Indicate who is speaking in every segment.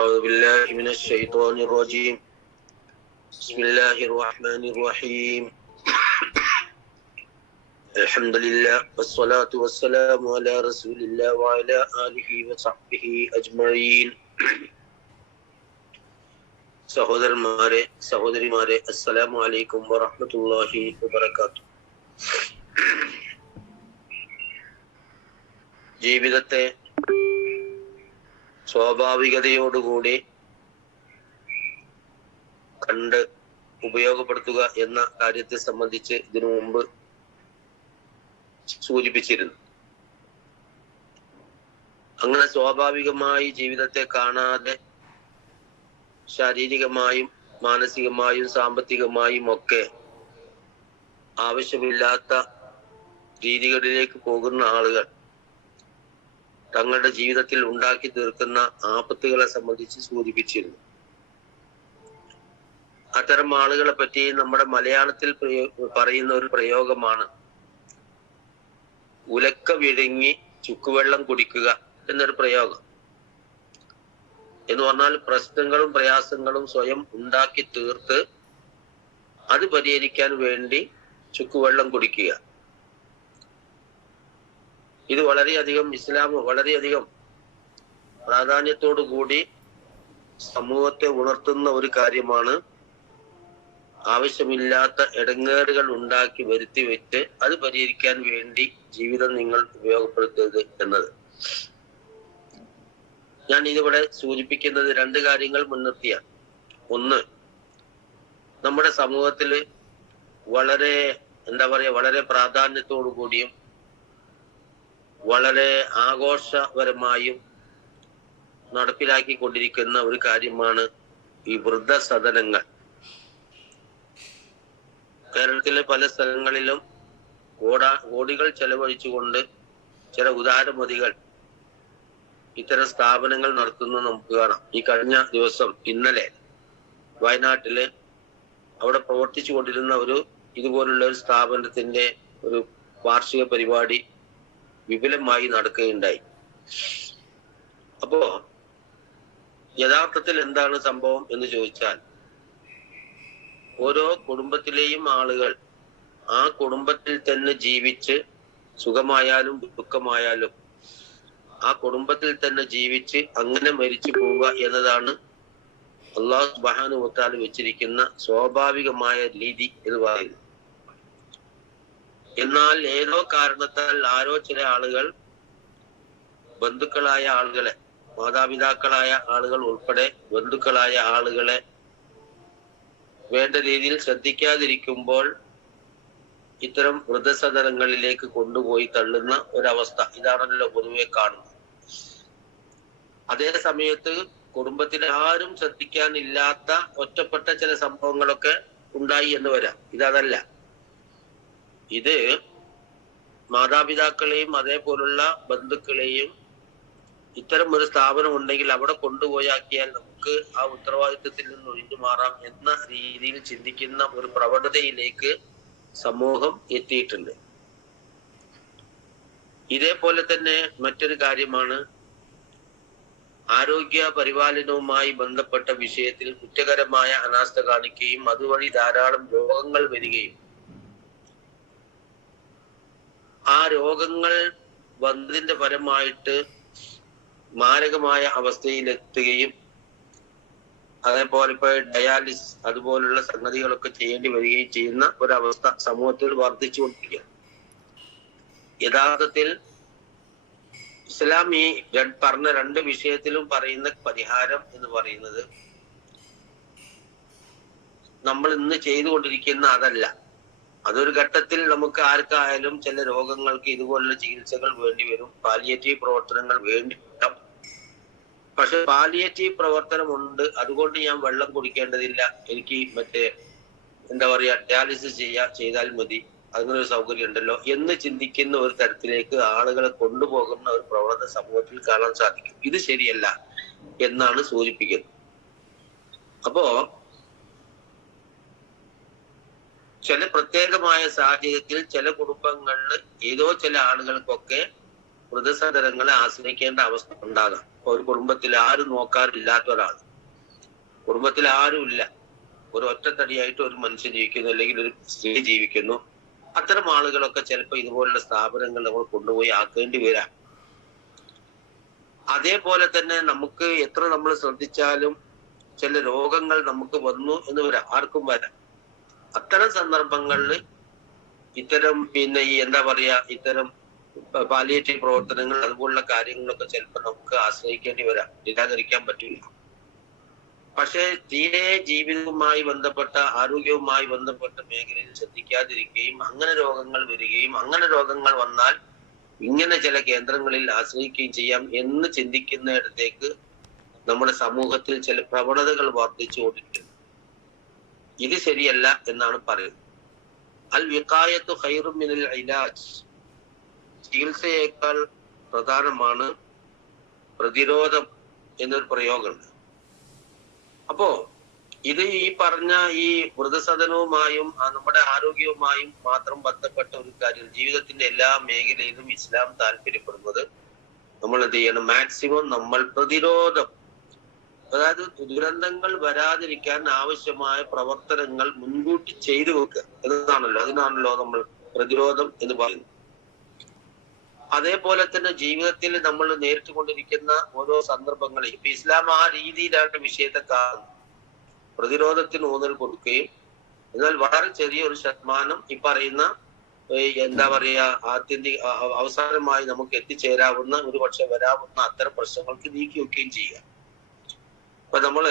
Speaker 1: أعوذ بالله من الشيطان الرجيم بسم الله الرحمن الرحيم الحمد لله والصلاة والسلام على رسول الله وعلى آله وصحبه أجمعين സഹോദരന്മാരെ സഹോദരിമാരെ അസ്സലാമു അലൈക്കും വറഹ്മത്തുള്ളാഹി വബറകാത്തു ജീവിതത്തെ സ്വാഭാവികതയോടുകൂടി കണ്ട് ഉപയോഗപ്പെടുത്തുക എന്ന കാര്യത്തെ സംബന്ധിച്ച് ഇതിനു മുമ്പ് സൂചിപ്പിച്ചിരുന്നു. അങ്ങനെ സ്വാഭാവികമായി ജീവിതത്തെ കാണാതെ ശാരീരികമായും മാനസികമായും സാമ്പത്തികമായും ഒക്കെ ആവശ്യമില്ലാത്ത രീതികളിലേക്ക് പോകുന്ന ആളുകൾ തങ്ങളുടെ ജീവിതത്തിൽ ഉണ്ടാക്കി തീർക്കുന്ന ആപത്തുകളെ സംബന്ധിച്ച് സൂചിപ്പിച്ചിരുന്നു. അത്തരം ആളുകളെ പറ്റി നമ്മുടെ മലയാളത്തിൽ പറയുന്ന ഒരു പ്രയോഗമാണ്. ഉലക്ക വിഴുങ്ങി ചുക്കുവെള്ളം കുടിക്കുക എന്നൊരു പ്രയോഗം. എന്ന് പറഞ്ഞാൽ പ്രശ്നങ്ങളും പ്രയാസങ്ങളും സ്വയം ഉണ്ടാക്കി തീർത്ത് അത് പരിഹരിക്കാൻ വേണ്ടി ചുക്കുവെള്ളം കുടിക്കുക. ഇത് വളരെയധികം ഇസ്ലാം വളരെയധികം പ്രാധാന്യത്തോടു കൂടി സമൂഹത്തെ ഉണർത്തുന്ന ഒരു കാര്യമാണ് ആവശ്യമില്ലാത്ത ഇടങ്ങേറുകൾ ഉണ്ടാക്കി വരുത്തി വെച്ച് അത് പരിഹരിക്കാൻ വേണ്ടി ജീവിതം നിങ്ങൾ ഉപയോഗപ്പെടുത്തരുത് എന്നത്. ഞാൻ ഇതിവിടെ സൂചിപ്പിക്കുന്നത് രണ്ട് കാര്യങ്ങൾ മുൻനിർത്തിയാണ്. ഒന്ന് നമ്മുടെ സമൂഹത്തിൽ വളരെ എന്താ പറയാ വളരെ പ്രാധാന്യത്തോടു കൂടിയും വളരെ ആഘോഷപരമായും നടപ്പിലാക്കിക്കൊണ്ടിരിക്കുന്ന ഒരു കാര്യമാണ് ഈ വൃദ്ധസദനങ്ങൾ. കേരളത്തിലെ പല സ്ഥലങ്ങളിലും കോടാ കോടികൾ ചെലവഴിച്ചുകൊണ്ട് ചില ഉദാരമതികൾ ഇത്തരം സ്ഥാപനങ്ങൾ നടത്തുന്നത് നമുക്ക് കാണാം. ഈ കഴിഞ്ഞ ദിവസം ഇന്നലെ വയനാട്ടിൽ അവിടെ പ്രവർത്തിച്ചു കൊണ്ടിരുന്ന ഒരു ഇതുപോലുള്ള ഒരു സ്ഥാപനത്തിന്റെ ഒരു വാർഷിക പരിപാടി വിപുലമായി നടക്കുകയുണ്ടായി. അപ്പോ യഥാർത്ഥത്തിൽ എന്താണ് സംഭവം എന്ന് ചോദിച്ചാൽ ഓരോ കുടുംബത്തിലെയും ആളുകൾ ആ കുടുംബത്തിൽ തന്നെ ജീവിച്ച് സുഖമായാലും ദുഃഖമായാലും ആ കുടുംബത്തിൽ തന്നെ ജീവിച്ച് അങ്ങനെ മരിച്ചു പോവുക എന്നതാണ് അള്ളാഹു സുബാനുവത്താൽ വെച്ചിരിക്കുന്ന സ്വാഭാവികമായ രീതി എന്ന് പറയുന്നത്. എന്നാൽ ഏതോ കാരണത്താൽ ആരോ ചില ആളുകൾ ബന്ധുക്കളായ ആളുകളെ മാതാപിതാക്കളായ ആളുകൾ ഉൾപ്പെടെ ബന്ധുക്കളായ ആളുകളെ വേണ്ട രീതിയിൽ ശ്രദ്ധിക്കാതിരിക്കുമ്പോൾ ഇത്തരം വൃദ്ധസദനങ്ങളിലേക്ക് കൊണ്ടുപോയി തള്ളുന്ന ഒരവസ്ഥ ഇതാണല്ലോ പൊതുവെ കാണുന്നത്. അതേ സമയത്ത് കുടുംബത്തിൽ ആരും ശ്രദ്ധിക്കാനില്ലാത്ത ഒറ്റപ്പെട്ട ചില സംഭവങ്ങളൊക്കെ ഉണ്ടായി എന്ന് വരാം. ഇതല്ല ഇത് മാതാപിതാക്കളെയും അതേപോലുള്ള ബന്ധുക്കളെയും ഇത്തരം ഒരു സ്ഥാപനം ഉണ്ടെങ്കിൽ അവിടെ കൊണ്ടുപോയാക്കിയാൽ നമുക്ക് ആ ഉത്തരവാദിത്വത്തിൽ നിന്ന് ഒഴിഞ്ഞു മാറാം എന്ന രീതിയിൽ ചിന്തിക്കുന്ന ഒരു പ്രവണതയിലേക്ക് സമൂഹം എത്തിയിട്ടുണ്ട്. ഇതേപോലെ തന്നെ മറ്റൊരു കാര്യമാണ്. ആരോഗ്യ പരിപാലനവുമായി ബന്ധപ്പെട്ട വിഷയത്തിൽ കുറ്റകരമായ അനാസ്ഥ കാണിക്കുകയും അതുവഴി ധാരാളം രോഗങ്ങൾ വരികയും ആ രോഗങ്ങൾ വന്നതിന്റെ ഫലമായിട്ട് മാരകമായ അവസ്ഥയിലെത്തുകയും അതേപോലെ ഇപ്പൊ ഡയാലിസിസ് അതുപോലുള്ള സംഗതികളൊക്കെ ചെയ്യേണ്ടി വരികയും ചെയ്യുന്ന ഒരവസ്ഥ സമൂഹത്തിൽ വർദ്ധിച്ചുകൊണ്ടിരിക്കുക യഥാർത്ഥത്തിൽ ഇസ്ലാം ഈ പറഞ്ഞ രണ്ട് വിഷയത്തിലും പറയുന്ന പരിഹാരം എന്ന് പറയുന്നത് നമ്മൾ ഇന്ന് ചെയ്തുകൊണ്ടിരിക്കുന്ന അതല്ല. അതൊരു ഘട്ടത്തിൽ നമുക്ക് ആർക്കായാലും ചില രോഗങ്ങൾക്ക് ഇതുപോലുള്ള ചികിത്സകൾ വേണ്ടി വരും. പാലിയേറ്റീവ് പ്രവർത്തനങ്ങൾ വേണ്ടി പക്ഷെ പാലിയേറ്റീവ് പ്രവർത്തനമുണ്ട്. അതുകൊണ്ട് ഞാൻ വെള്ളം കുടിക്കേണ്ടതില്ല. എനിക്ക് മറ്റേ എന്താ പറയാ ഡയാലിസിസ് ചെയ്യാ ചെയ്താൽ മതി. അങ്ങനെ ഒരു സൗകര്യം ഉണ്ടല്ലോ എന്ന് ചിന്തിക്കുന്ന ഒരു തരത്തിലേക്ക് ആളുകളെ കൊണ്ടുപോകുന്ന ഒരു പ്രവണത സമൂഹത്തിൽ കാണാൻ സാധിക്കും. ഇത് ശരിയല്ല എന്നാണ് സൂചിപ്പിക്കുന്നത്. അപ്പോ ചില പ്രത്യേകമായ സാഹചര്യത്തിൽ ചില കുടുംബങ്ങളിൽ ഏതോ ചില ആളുകൾക്കൊക്കെ വൃദ്ധസദനങ്ങളെ ആശ്രയിക്കേണ്ട അവസ്ഥ ഉണ്ടാകാം. ഒരു കുടുംബത്തിൽ ആരും നോക്കാറില്ലാത്ത ഒരാൾ. കുടുംബത്തിൽ ആരും ഇല്ല. ഒരു ഒറ്റത്തടിയായിട്ട് ഒരു മനുഷ്യൻ ജീവിക്കുന്നു അല്ലെങ്കിൽ ഒരു സ്ത്രീ ജീവിക്കുന്നു. അത്തരം ആളുകളൊക്കെ ചിലപ്പോൾ ഇതുപോലുള്ള സ്ഥാപനങ്ങൾ നമ്മൾ കൊണ്ടുപോയി ആക്കേണ്ടി വരാം. അതേപോലെ തന്നെ നമുക്ക് എത്ര നമ്മൾ ശ്രദ്ധിച്ചാലും ചില രോഗങ്ങൾ നമുക്ക് വന്നു എന്ന് വരാം. ആർക്കും വരാം. അത്തരം സന്ദർഭങ്ങളിൽ ഇത്തരം പിന്നെ ഈ എന്താ പറയാ ഇത്തരം പാലിയേറ്റീവ് പ്രവർത്തനങ്ങൾ അതുപോലുള്ള കാര്യങ്ങളൊക്കെ ചിലപ്പോൾ നമുക്ക് ആശ്രയിക്കേണ്ടി വരാം. നിരാകരിക്കാൻ പറ്റില്ല പക്ഷേ തീരെ ജീവിതവുമായി ബന്ധപ്പെട്ട ആരോഗ്യവുമായി ബന്ധപ്പെട്ട മേഖലയിൽ ശ്രദ്ധിക്കാതിരിക്കുകയും അങ്ങനെ രോഗങ്ങൾ വരികയും അങ്ങനെ രോഗങ്ങൾ വന്നാൽ ഇങ്ങനെ ചില കേന്ദ്രങ്ങളിൽ ആശ്രയിക്കുകയും ചെയ്യാം എന്ന് ചിന്തിക്കുന്നിടത്തേക്ക് നമ്മുടെ സമൂഹത്തിൽ ചില പ്രവണതകൾ വർദ്ധിച്ചുകൊണ്ടിരിക്കുന്നു ഇത് ശരിയല്ല എന്നാണ് പറയുന്നത്. അൽ വിക്കായത്തു ഖൈറും മിനൽ ഇലാജ്. ചികിത്സയേക്കാൾ പ്രധാനമാണ് പ്രതിരോധം എന്നൊരു പ്രയോഗമുണ്ട്. അപ്പോ ഇത് ഈ പറഞ്ഞ ഈ വൃതസദനവുമായും നമ്മുടെ ആരോഗ്യവുമായും മാത്രം ബന്ധപ്പെട്ട ഒരു കാര്യം ജീവിതത്തിന്റെ എല്ലാ മേഖലയിലും ഇസ്ലാം താല്പര്യപ്പെടുന്നത് നമ്മൾ എന്ത് ചെയ്യണം? മാക്സിമം നമ്മൾ പ്രതിരോധം അതായത് ദുരന്തങ്ങൾ വരാതിരിക്കാൻ ആവശ്യമായ പ്രവർത്തനങ്ങൾ മുൻകൂട്ടി ചെയ്തു വെക്കുക. എന്നതാണല്ലോ അതിനാണല്ലോ നമ്മൾ പ്രതിരോധം എന്ന് പറയുന്നത്. അതേപോലെ തന്നെ ജീവിതത്തിൽ നമ്മൾ നേരിട്ട് കൊണ്ടിരിക്കുന്ന ഓരോ സന്ദർഭങ്ങളെയും ഇപ്പൊ ഇസ്ലാം ആ രീതിയിലാണ് വിഷയത്തെ കാണുന്നത്. പ്രതിരോധത്തിന് ഊന്നൽ കൊടുക്കുകയും എന്നാൽ വളരെ ചെറിയ ഒരു ശതമാനം ഈ പറയുന്ന എന്താ പറയാ ആത്യന്തിക അവസാനമായി നമുക്ക് എത്തിച്ചേരാവുന്ന ഒരു പക്ഷെ വരാവുന്ന അത്തരം പ്രശ്നങ്ങൾക്ക് നീക്കി വെക്കുകയും ചെയ്യുക. അപ്പൊ നമ്മൾ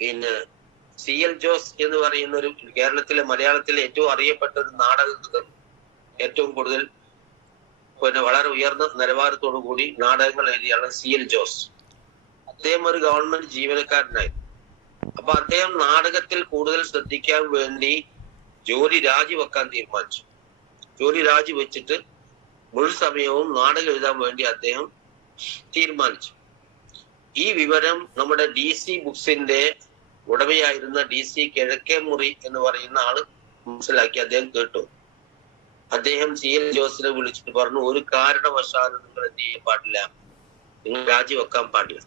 Speaker 1: പിന്നെ സി എൽ ജോസ് എന്ന് പറയുന്ന ഒരു കേരളത്തിലെ മലയാളത്തിലെ ഏറ്റവും അറിയപ്പെട്ട ഒരു നാടകകൃതൻ ഏറ്റവും കൂടുതൽ പിന്നെ വളരെ ഉയർന്ന നിലവാരത്തോടു കൂടി നാടകങ്ങൾ എഴുതിയാണ് സി എൽ ജോസ്. അദ്ദേഹം ഒരു ഗവൺമെന്റ് ജീവനക്കാരനായിരുന്നു അപ്പൊ അദ്ദേഹം നാടകത്തിൽ കൂടുതൽ ശ്രദ്ധിക്കാൻ വേണ്ടി ജോലി രാജിവെക്കാൻ തീരുമാനിച്ചു. ജോലി രാജിവെച്ചിട്ട് മുഴുവൻ സമയവും നാടകം എഴുതാൻ വേണ്ടി അദ്ദേഹം തീരുമാനിച്ചു. ഈ വിവരം നമ്മുടെ ഡി സി ബുക്സിന്റെ ഉടമയായിരുന്ന ഡി സി കിഴക്കേ മുറി എന്ന് പറയുന്ന ആൾ മനസ്സിലാക്കി അദ്ദേഹം കേട്ടു. അദ്ദേഹം സി എൽ ജോസിനെ വിളിച്ചിട്ട് പറഞ്ഞു ഒരു കാരണവശാലും നിങ്ങൾ എന്ത് ചെയ്യാൻ പാടില്ല. നിങ്ങൾ രാജിവെക്കാൻ പാടില്ല.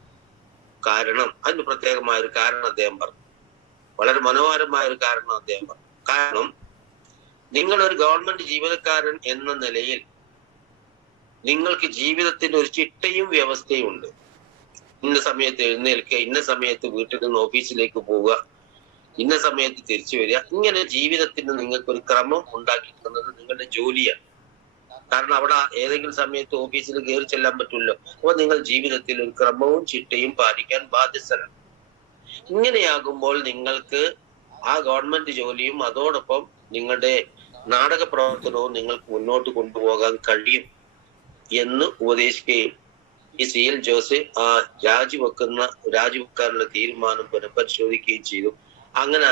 Speaker 1: കാരണം അതിന് പ്രത്യേകമായ ഒരു കാരണം അദ്ദേഹം പറഞ്ഞു. വളരെ മനോഹരമായ ഒരു കാരണം അദ്ദേഹം പറഞ്ഞു. കാരണം നിങ്ങൾ ഒരു ഗവൺമെന്റ് ജീവനക്കാരൻ എന്ന നിലയിൽ നിങ്ങൾക്ക് ജീവിതത്തിന്റെ ഒരു ചിട്ടയും വ്യവസ്ഥയും ഉണ്ട്. ഇന്ന സമയത്ത് എഴുന്നേൽക്കുക ഇന്ന സമയത്ത് വീട്ടിൽ നിന്ന് ഓഫീസിലേക്ക് പോവുക ഇന്ന സമയത്ത് തിരിച്ചു വരിക. ഇങ്ങനെ ജീവിതത്തിന് നിങ്ങൾക്ക് ഒരു ക്രമം ഉണ്ടാക്കി തന്നത് നിങ്ങളുടെ ജോലിയാണ്. കാരണം അവിടെ ഏതെങ്കിലും സമയത്ത് ഓഫീസിൽ കയറി ചെല്ലാൻ പറ്റുമല്ലോ അപ്പൊ നിങ്ങൾ ജീവിതത്തിൽ ഒരു ക്രമവും ചിട്ടയും പാലിക്കാൻ ബാധ്യസ്ഥരാണ്. ഇങ്ങനെയാകുമ്പോൾ നിങ്ങൾക്ക് ആ ഗവൺമെന്റ് ജോലിയും അതോടൊപ്പം നിങ്ങളുടെ നാടക പ്രവർത്തനവും നിങ്ങൾക്ക് മുന്നോട്ട് കൊണ്ടുപോകാൻ കഴിയും എന്ന് ഉപദേശിക്കുകയും ഈ സി എൽ ജോസ് ആ രാജിവെക്കുന്ന രാജിവെക്കാനുള്ള തീരുമാനം പുനഃപരിശോധിക്കുകയും ചെയ്തു. അങ്ങനെ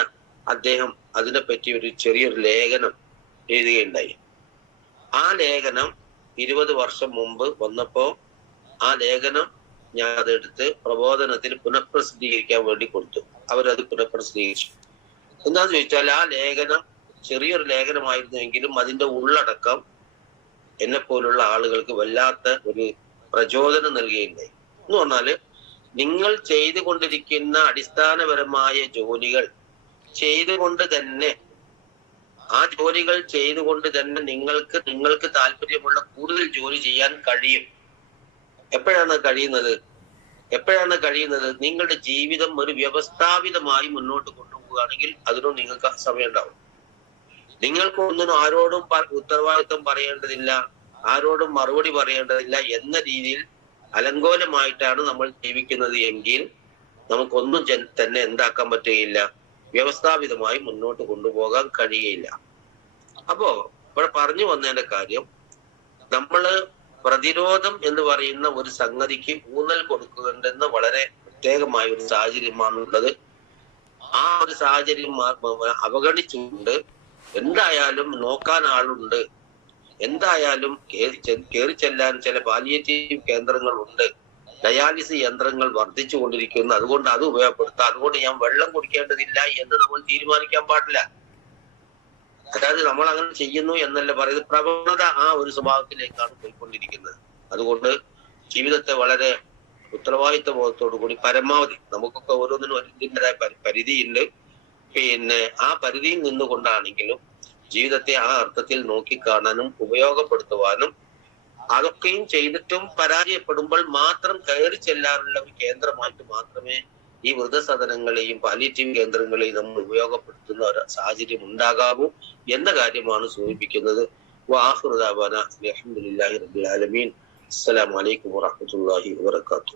Speaker 1: അദ്ദേഹം അതിനെപ്പറ്റി ഒരു ചെറിയൊരു ലേഖനം എഴുതുകയുണ്ടായി. ആ ലേഖനം ഇരുപത് വർഷം മുമ്പ് വന്നപ്പോ ആ ലേഖനം ഞാൻ അതെടുത്ത് പ്രബോധനത്തിൽ പുനഃപ്രസിദ്ധീകരിക്കാൻ വേണ്ടി കൊടുത്തു. അവരത് പുനഃപ്രസിദ്ധീകരിച്ചു. എന്താന്ന് ചോദിച്ചാൽ ആ ലേഖനം ചെറിയൊരു ലേഖനമായിരുന്നുവെങ്കിലും അതിന്റെ ഉള്ളടക്കം എന്നെ പോലുള്ള ആളുകൾക്ക് വല്ലാത്ത ഒരു പ്രചോദനം നൽകുകയുണ്ടായി എന്ന് പറഞ്ഞാൽ നിങ്ങൾ ചെയ്തുകൊണ്ടിരിക്കുന്ന അടിസ്ഥാനപരമായ ജോലികൾ ചെയ്തുകൊണ്ട് തന്നെ ആ ജോലികൾ ചെയ്തുകൊണ്ട് തന്നെ നിങ്ങൾക്ക് നിങ്ങൾക്ക് താല്പര്യമുള്ള കൂടുതൽ ജോലി ചെയ്യാൻ കഴിയും. എപ്പോഴാണ് കഴിയുന്നത്? എപ്പോഴാണ് കഴിയുന്നത്? നിങ്ങളുടെ ജീവിതം ഒരു വ്യവസ്ഥാപിതമായി മുന്നോട്ട് കൊണ്ടുപോവുകയാണെങ്കിൽ അതിനും നിങ്ങൾക്ക് സമയം ഉണ്ടാവും നിങ്ങൾക്ക് ഒന്നിനും ആരോടും ഉത്തരവാദിത്വം പറയേണ്ടതില്ല. ആരോടും മറുപടി പറയേണ്ടതില്ല എന്ന രീതിയിൽ അലങ്കോലമായിട്ടാണ് നമ്മൾ ജീവിക്കുന്നത് എങ്കിൽ നമുക്കൊന്നും തന്നെ എന്താക്കാൻ പറ്റുകയില്ല. വ്യവസ്ഥാപിതമായി മുന്നോട്ട് കൊണ്ടുപോകാൻ കഴിയുകയില്ല. അപ്പോ ഇവിടെ പറഞ്ഞു വന്നതിന്റെ കാര്യം നമ്മൾ പ്രതിരോധം എന്ന് പറയുന്ന ഒരു സംഗതിക്ക് ഊന്നൽ കൊടുക്കുന്നുണ്ടെന്ന് വളരെ പ്രത്യേകമായ ഒരു സാഹചര്യമാണുള്ളത്. ആ ഒരു സാഹചര്യം അവഗണിച്ചുകൊണ്ട് എന്തായാലും നോക്കാൻ ആളുണ്ട്. എന്തായാലും കയറി ചെല്ലാൻ ചില പാലിയേറ്റീവ് കേന്ദ്രങ്ങൾ ഉണ്ട് ഡയാലിസിസ് യന്ത്രങ്ങൾ വർദ്ധിച്ചു കൊണ്ടിരിക്കുന്നു. അതുകൊണ്ട് അത് ഉപയോഗപ്പെടുത്താം. അതുകൊണ്ട് ഞാൻ വെള്ളം കുടിക്കേണ്ടതില്ല എന്ന് നമ്മൾ തീരുമാനിക്കാൻ പാടില്ല. അതായത് നമ്മൾ അങ്ങനെ ചെയ്യുന്നു എന്നല്ല പറയുന്നത്. പ്രവണത ആ ഒരു സ്വഭാവത്തിലേക്കാണ് പോയിക്കൊണ്ടിരിക്കുന്നത്. അതുകൊണ്ട് ജീവിതത്തെ വളരെ ഉത്തരവാദിത്വ ബോധത്തോടു കൂടി പരമാവധി നമുക്കൊക്കെ ഓരോന്നിനും ഒരു പരിധിയുണ്ട്. പിന്നെ ആ പരിധിയിൽ നിന്നുകൊണ്ടാണെങ്കിലും ജീവിതത്തെ ആ അർത്ഥത്തിൽ നോക്കിക്കാണാനും ഉപയോഗപ്പെടുത്തുവാനും അതൊക്കെയും ചെയ്തിട്ടും പരാജയപ്പെടുമ്പോൾ മാത്രം കയറി ചെല്ലാനുള്ള ഒരു കേന്ദ്രമായിട്ട് മാത്രമേ ഈ വൃദ്ധസദനങ്ങളെയും പാലിയേറ്റീവ് കേന്ദ്രങ്ങളെയും നമ്മൾ ഉപയോഗപ്പെടുത്തുന്ന ഒരു സാഹചര്യം ഉണ്ടാകാവൂ എന്ന കാര്യമാണ് സൂചിപ്പിക്കുന്നത്. വാഹുദാബാന അലഹമുല്ലാഹി റബിൻ അലമീൻ അസ്സലാമലൈക്കും വാഹമത്തല്ലാഹി വാത്തു